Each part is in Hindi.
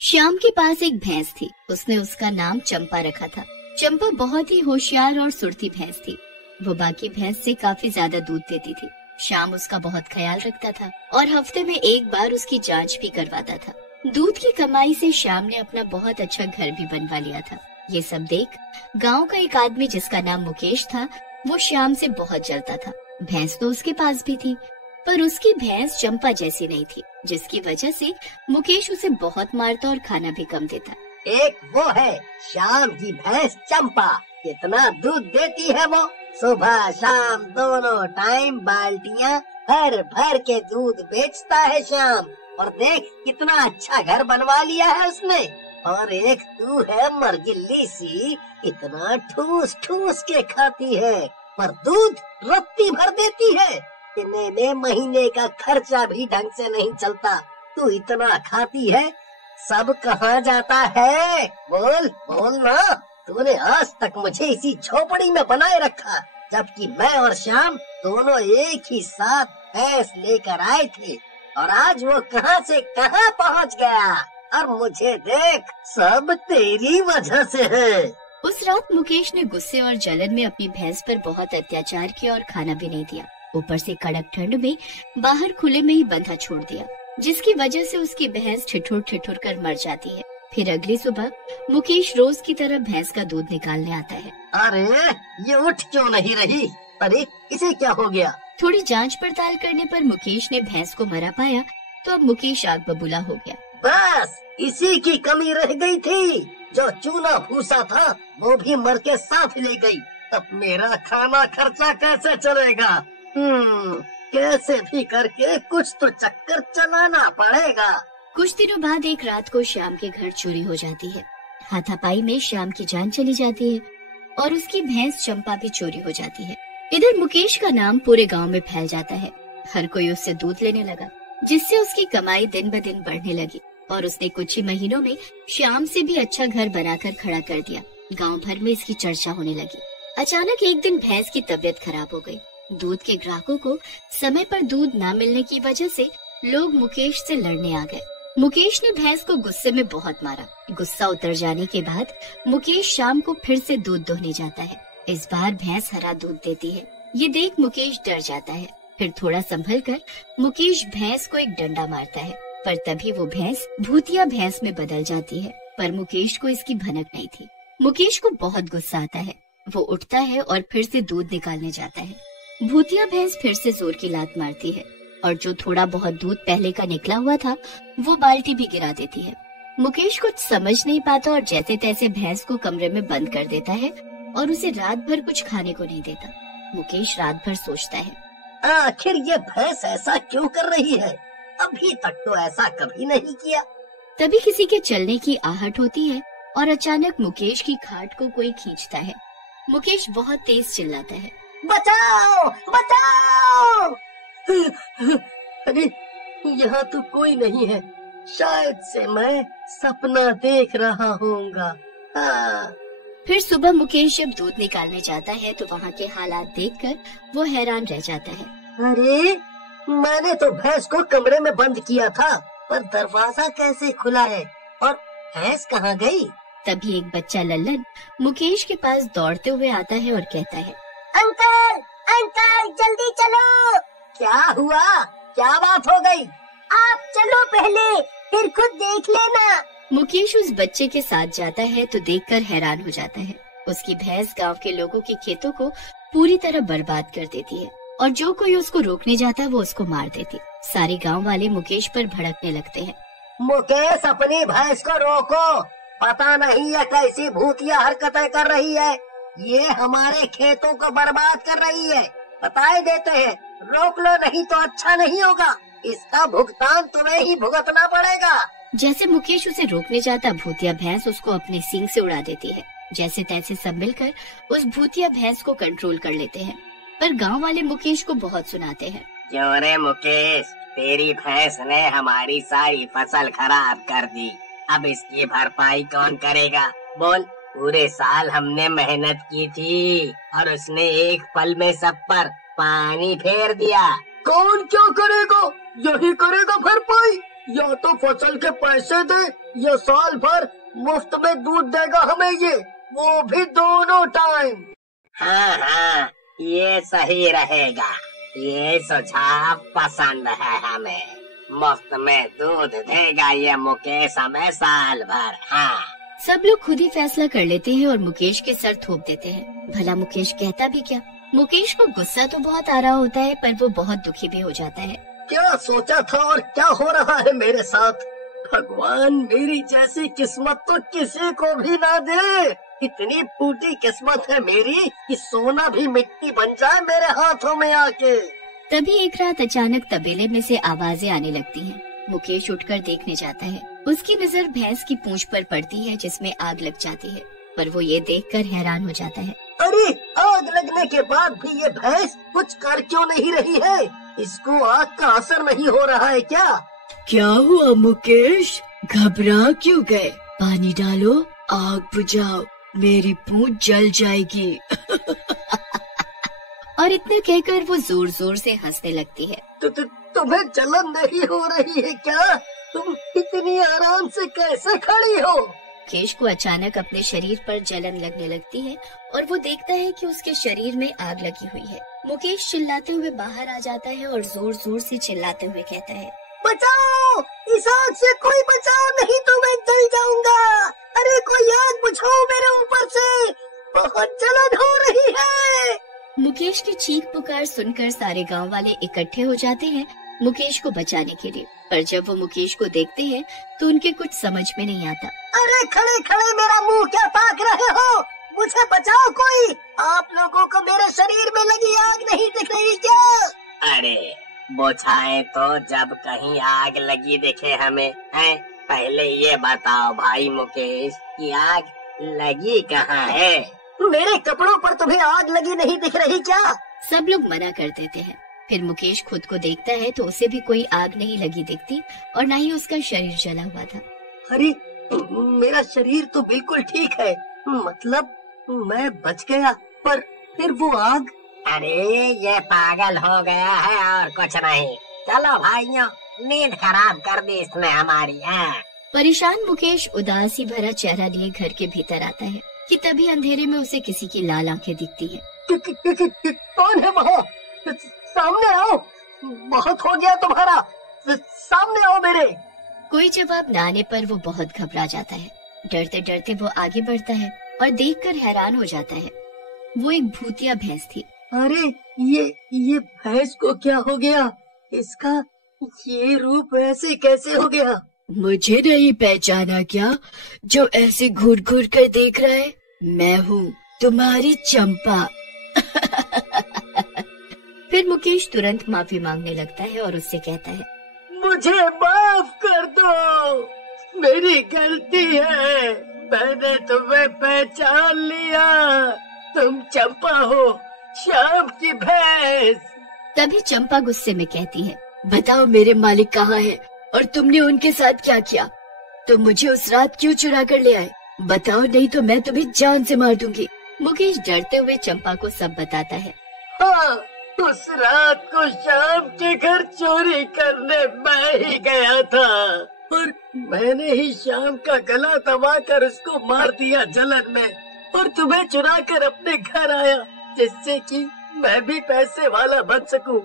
श्याम के पास एक भैंस थी। उसने उसका नाम चंपा रखा था। चंपा बहुत ही होशियार और सुरती भैंस थी। वो बाकी भैंस से काफी ज्यादा दूध देती थी। श्याम उसका बहुत ख्याल रखता था और हफ्ते में एक बार उसकी जांच भी करवाता था। दूध की कमाई से श्याम ने अपना बहुत अच्छा घर भी बनवा लिया था। ये सब देख गांव का एक आदमी जिसका नाम मुकेश था, वो श्याम से बहुत जलता था। भैंस तो उसके पास भी थी, पर उसकी भैंस चंपा जैसी नहीं थी, जिसकी वजह से मुकेश उसे बहुत मारता और खाना भी कम देता। एक वो है श्याम की भैंस चंपा, कितना दूध देती है वो। सुबह शाम दोनों टाइम बाल्टियां भर भर के दूध बेचता है श्याम। और देख कितना अच्छा घर बनवा लिया है उसने। और एक तू है मरगिल्ली सी, इतना ठूस ठूस के खाती है, पर दूध रत्ती भर देती है। इतने महीने का खर्चा भी ढंग से नहीं चलता। तू इतना खाती है, सब कहाँ जाता है? बोल बोल ना। तूने आज तक मुझे इसी झोपड़ी में बनाए रखा, जबकि मैं और श्याम दोनों एक ही साथ भैंस लेकर आए थे। और आज वो कहाँ से कहाँ पहुँच गया। और मुझे देख, सब तेरी वजह से है। उस रात मुकेश ने गुस्से और जलन में अपनी भैंस पर बहुत अत्याचार किया और खाना भी नहीं दिया। ऊपर से कड़क ठंड में बाहर खुले में ही बंधा छोड़ दिया, जिसकी वजह से उसकी भैंस ठिठुर ठिठुर कर मर जाती है। फिर अगली सुबह मुकेश रोज की तरह भैंस का दूध निकालने आता है। अरे ये उठ क्यों नहीं रही? अरे इसे क्या हो गया? थोड़ी जांच पड़ताल करने पर मुकेश ने भैंस को मरा पाया, तो अब मुकेश आग बबूला हो गया। बस इसी की कमी रह गई थी। जो चूना भूसा था वो भी मर के साथ ले गई। अब मेरा खाना खर्चा कैसे चलेगा? कैसे भी करके कुछ तो चक्कर चलाना पड़ेगा। कुछ दिनों बाद एक रात को श्याम के घर चोरी हो जाती है। हाथापाई में श्याम की जान चली जाती है और उसकी भैंस चंपा भी चोरी हो जाती है। इधर मुकेश का नाम पूरे गांव में फैल जाता है। हर कोई उससे दूध लेने लगा, जिससे उसकी कमाई दिन ब दिन बढ़ने लगी और उसने कुछ ही महीनों में श्याम से भी अच्छा घर बनाकर खड़ा कर दिया। गांव भर में इसकी चर्चा होने लगी। अचानक एक दिन भैंस की तबीयत खराब हो गई। दूध के ग्राहकों को समय पर दूध न मिलने की वजह से लोग मुकेश से लड़ने आ गए। मुकेश ने भैंस को गुस्से में बहुत मारा। गुस्सा उतर जाने के बाद मुकेश शाम को फिर से दूध दोहने जाता है। इस बार भैंस हरा दूध देती है। ये देख मुकेश डर जाता है। फिर थोड़ा संभल कर मुकेश भैंस को एक डंडा मारता है, पर तभी वो भैंस भूतिया भैंस में बदल जाती है। पर मुकेश को इसकी भनक नहीं थी। मुकेश को बहुत गुस्सा आता है। वो उठता है और फिर से दूध निकालने जाता है। भूतिया भैंस फिर से जोर की लात मारती है और जो थोड़ा बहुत दूध पहले का निकला हुआ था वो बाल्टी भी गिरा देती है। मुकेश कुछ समझ नहीं पाता और जैसे तैसे भैंस को कमरे में बंद कर देता है और उसे रात भर कुछ खाने को नहीं देता। मुकेश रात भर सोचता है, आखिर ये भैंस ऐसा क्यों कर रही है? अभी तक तो ऐसा कभी नहीं किया। तभी किसी के चलने की आहट होती है और अचानक मुकेश की खाट को कोई खींचता है। मुकेश बहुत तेज चिल्लाता है, बचाओ बचाओ। अरे यहाँ तो कोई नहीं है। शायद से मैं सपना देख रहा होऊंगा। फिर सुबह मुकेश जब दूध निकालने जाता है तो वहाँ के हालात देखकर वो हैरान रह जाता है। अरे मैंने तो भैंस को कमरे में बंद किया था, पर दरवाजा कैसे खुला है और भैंस कहाँ गई? तभी एक बच्चा लल्लन मुकेश के पास दौड़ते हुए आता है और कहता है, अंकल अंकल जल्दी चलो। क्या हुआ? क्या बात हो गई? आप चलो पहले, फिर खुद देख लेना। मुकेश उस बच्चे के साथ जाता है तो देखकर हैरान हो जाता है। उसकी भैंस गांव के लोगों के खेतों को पूरी तरह बर्बाद कर देती है और जो कोई उसको रोकने जाता है वो उसको मार देती। सारे गांव वाले मुकेश पर भड़कने लगते हैं। मुकेश अपनी भैंस को रोको, पता नहीं ये कैसी भूतिया हरकतें कर रही है। ये हमारे खेतों को बर्बाद कर रही है। बताए देते हैं, रोक लो नहीं तो अच्छा नहीं होगा। इसका भुगतान तुम्हें ही भुगतना पड़ेगा। जैसे मुकेश उसे रोकने जाता, भूतिया भैंस उसको अपने सींग से उड़ा देती है। जैसे तैसे सब मिलकर उस भूतिया भैंस को कंट्रोल कर लेते हैं, पर गांव वाले मुकेश को बहुत सुनाते हैं। क्यों रे मुकेश, तेरी भैंस ने हमारी सारी फसल खराब कर दी। अब इसकी भरपाई कौन करेगा? बोल। पूरे साल हमने मेहनत की थी और उसने एक पल में सब पर पानी फेर दिया। कौन क्या करेगा? यही करेगा भरपाई। या तो फसल के पैसे दे या साल भर मुफ्त में दूध देगा हमें ये, वो भी दोनों टाइम। हाँ हाँ, ये सही रहेगा, ये सुझाव पसंद है हमें। मुफ्त में दूध देगा ये मुकेश हमें साल भर। हाँ। सब लोग खुद ही फैसला कर लेते हैं और मुकेश के सर थोप देते हैं। भला मुकेश कहता भी क्या? मुकेश को गुस्सा तो बहुत आ रहा होता है, पर वो बहुत दुखी भी हो जाता है। क्या सोचा था और क्या हो रहा है मेरे साथ? भगवान मेरी जैसी किस्मत तो किसी को भी ना दे। इतनी फूटी किस्मत है मेरी कि सोना भी मिट्टी बन जाए मेरे हाथों में आके। तभी एक रात अचानक तबेले में से आवाजें आने लगती हैं। मुकेश उठकर देखने जाता है। उसकी नजर भैंस की पूंछ पर पड़ती है जिसमें आग लग जाती है, पर वो ये देखकर हैरान हो जाता है। अरे, आग लगने के बाद भी ये भैंस कुछ कर क्यों नहीं रही है? इसको आग का असर नहीं हो रहा है क्या? क्या हुआ मुकेश, घबरा क्यों गए? पानी डालो, आग बुझाओ, मेरी पूंछ जल जाएगी। और इतना कहकर वो जोर जोर से हंसने लगती है। तुम्हें जलन नहीं हो रही है क्या? तुम इतनी आराम से कैसे खड़ी हो? मुकेश को अचानक अपने शरीर पर जलन लगने लगती है और वो देखता है कि उसके शरीर में आग लगी हुई है। मुकेश चिल्लाते हुए बाहर आ जाता है और जोर जोर से चिल्लाते हुए कहता है, बचाओ, इस आग से कोई बचाओ, नहीं तो मैं जल जाऊंगा। अरे कोई आग बुझाओ मेरे ऊपर से, बहुत जलन हो रही है। मुकेश की चीख पुकार सुनकर सारे गांव वाले इकट्ठे हो जाते हैं मुकेश को बचाने के लिए। पर जब वो मुकेश को देखते हैं तो उनके कुछ समझ में नहीं आता। अरे खड़े खड़े मेरा मुंह क्या ताक रहे हो? मुझे बचाओ कोई। आप लोगों को मेरे शरीर में लगी आग नहीं दिख रही क्या? अरे बुझाए तो जब कहीं आग लगी दिखे हमें, हैं? पहले ये बताओ भाई मुकेश कि आग लगी कहाँ है? मेरे कपड़ों पर तुम्हें आग लगी नहीं दिख रही क्या? सब लोग मना कर देते हैं। फिर मुकेश खुद को देखता है तो उसे भी कोई आग नहीं लगी दिखती और न ही उसका शरीर जला हुआ था। अरे मेरा शरीर तो बिल्कुल ठीक है, मतलब मैं बच गया, पर फिर वो आग। अरे ये पागल हो गया है और कुछ नहीं। चलो भाइयों, नींद खराब कर दी इसने हमारी। परेशान मुकेश उदासी भरा चेहरा लिए घर के भीतर आता है कि तभी अंधेरे में उसे किसी की लाल आंखें दिखती हैं। कौन है वहाँ? सामने आओ, बहुत हो गया तुम्हारा, सामने आओ मेरे। कोई जवाब न आने पर वो बहुत घबरा जाता है। डरते डरते वो आगे बढ़ता है और देखकर हैरान हो जाता है। वो एक भूतिया भैंस थी। अरे ये भैंस को क्या हो गया? इसका ये रूप ऐसे कैसे हो गया? मुझे नहीं पहचाना क्या, जो ऐसे घूर घूर कर देख रहा है? मैं हूँ तुम्हारी चंपा। फिर मुकेश तुरंत माफी मांगने लगता है और उससे कहता है, मुझे माफ कर दो, मेरी गलती है, मैंने तुम्हें पहचान लिया, तुम चंपा हो, श्याम की भैंस। तभी चंपा गुस्से में कहती है, बताओ मेरे मालिक कहाँ है और तुमने उनके साथ क्या किया? तुम मुझे उस रात क्यों चुरा कर ले आए? बताओ, नहीं तो मैं तुम्हें जान से मार दूंगी। मुकेश डरते हुए चंपा को सब बताता है। हाँ, उस रात को श्याम के घर चोरी करने मैं ही गया था और मैंने ही श्याम का गला दबाकर उसको मार दिया जलन में, और तुम्हें चुरा कर अपने घर आया जिससे कि मैं भी पैसे वाला बन सकूं।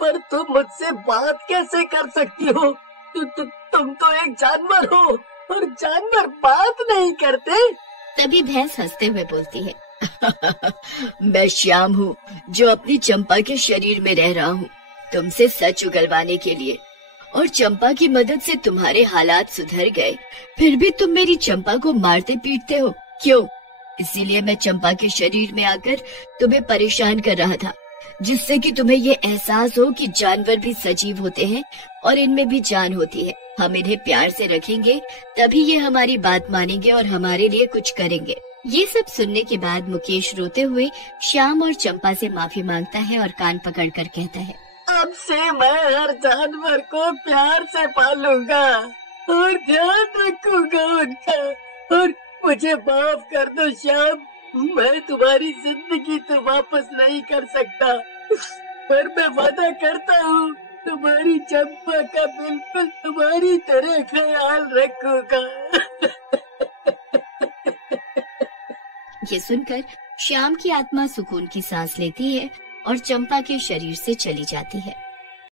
पर तुम मुझसे बात कैसे कर सकती हो? तुम तो एक जानवर हो और जानवर बात नहीं करते। तभी भैंस हंसते हुए बोलती है, मैं श्याम हूँ जो अपनी चंपा के शरीर में रह रहा हूँ तुमसे सच उगलवाने के लिए, और चंपा की मदद से तुम्हारे हालात सुधर गए, फिर भी तुम मेरी चंपा को मारते पीटते हो, क्यों? इसीलिए मैं चंपा के शरीर में आकर तुम्हें परेशान कर रहा था, जिससे कि तुम्हें ये एहसास हो कि जानवर भी सजीव होते हैं और इनमें भी जान होती है। हम इन्हें प्यार से रखेंगे तभी ये हमारी बात मानेंगे और हमारे लिए कुछ करेंगे। ये सब सुनने के बाद मुकेश रोते हुए श्याम और चंपा से माफी मांगता है और कान पकड़कर कहता है, अब से मैं हर जानवर को प्यार से पालूंगा और ध्यान रखूंगा उनका, और मुझे माफ कर दो श्याम, मैं तुम्हारी जिंदगी तो वापस नहीं कर सकता, पर मैं वादा करता हूँ तुम्हारी चंपा का बिल्कुल तुम्हारी तरह ख्याल रखूंगा। ये सुनकर श्याम की आत्मा सुकून की सांस लेती है और चंपा के शरीर से चली जाती है।